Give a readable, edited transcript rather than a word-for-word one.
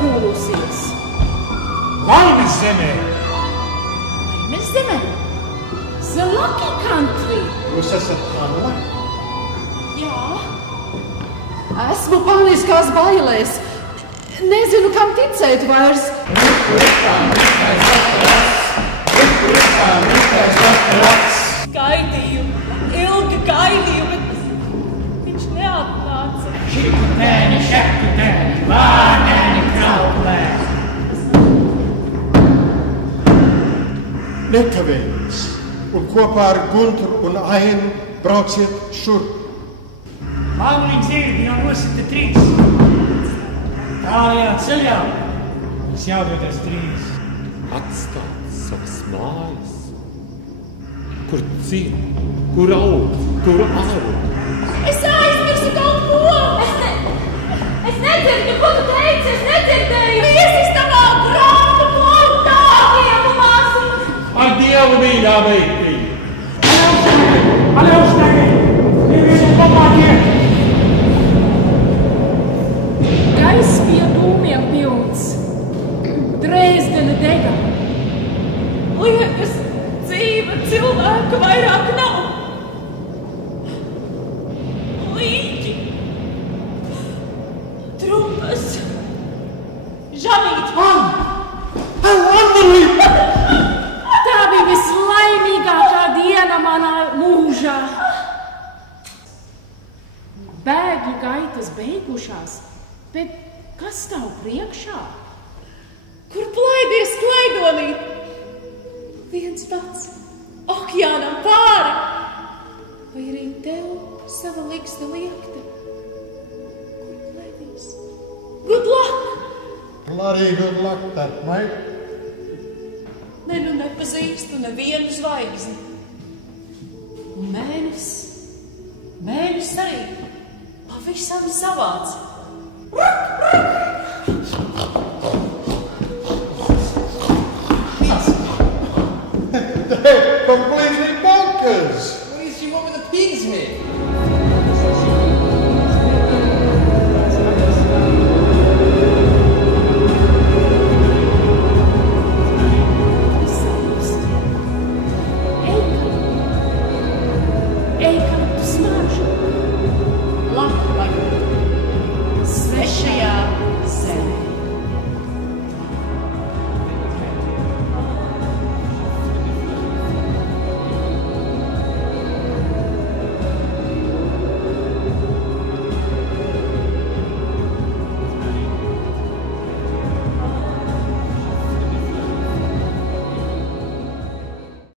kūlusies. Laimes zemē! Laimes zemē? The Lucky Country! Jūs esat Anna? Jā. Esmu paniskās bailēs. Nezinu, kam ticēt vairs. Gaidīju, ilgi gaidīju, bet viņš neatnāca. Šikutēni, šekutēni, vārnēni, krauklēni. Nekavējies, un kopā ar Guntru un Ainu brauciet šurp. Pāvulīm zirgi jau nosita 3. Tālajā ceļā mums jādodas 3. Atstāt savas mājas, kur dzīvo, kur aug, kur aug. Es aizmirsu kaut ko! Es nedzirdu, ko tu teici, es nedzirdēju! Viesis tavā grāmatu plauktā! Dievu māsu! Ar Dievu mīļā meitiņa! Aleuztegi! Nevienu pamātiet! Gaiss bija dūmiem pilns. Dresdena dega. Liekas, dzīva cilvēka vairāk nav. Līķi. Trumpas. Žanīt. Annelī! Tā bija vislaimīgākā diena manā mūžā. Bēgļu gaitas beigušās, bet kas stāv priekšā? Kur plaidies klaidolīt? Viens pats, okeānam pāri. Vai arī tev sava liksta liekta? Kur plaidies? Good luck! Bloody good luck, that mate. Ne, nu nepazīstu nevienu zvaigzni. Un mēnesis arī pavisam savāds. Ruk, ruk!